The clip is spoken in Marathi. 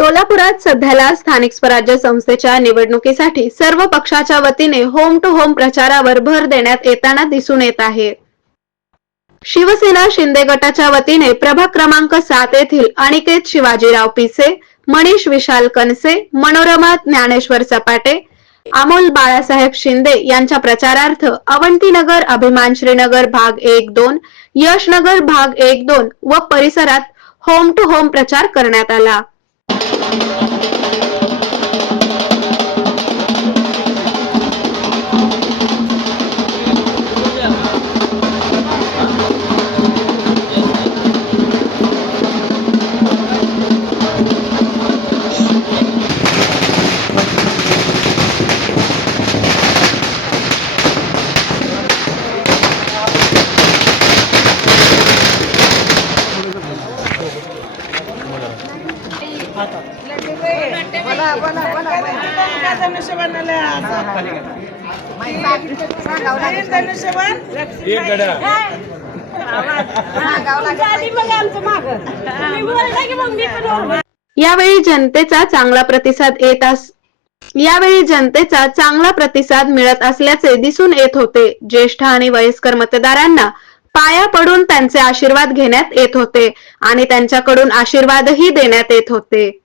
सोलापुरात सध्याला स्थानिक स्वराज्य संस्थेच्या निवडणुकीसाठी सर्व पक्षाच्या वतीने होम टू होम प्रचारावर भर देण्यात येताना दिसून येत आहे. शिवसेना शिंदे गटाच्या वतीने प्रभाग क्रमांक सात येथील अनिकेत शिवाजीराव पिसे मनीष विशाल कनसे मनोरमा ज्ञानेश्वर सपाटे अमोल बाळासाहेब शिंदे यांच्या प्रचारार्थ अवंतीनगर अभिमान श्रीनगर भाग एक दोन यशनगर भाग एक दोन व परिसरात होम टू होम प्रचार करण्यात आला. एक यावेळी जनतेचा चांगला प्रतिसाद येत अस यावेळी जनतेचा चांगला प्रतिसाद मिळत असल्याचे दिसून येत होते. ज्येष्ठ आणि वयस्कर मतदारांना पाया पडून त्यांचे आशीर्वाद घेण्यात येत होते आणि त्यांच्याकडून आशीर्वादही देण्यात येत होते.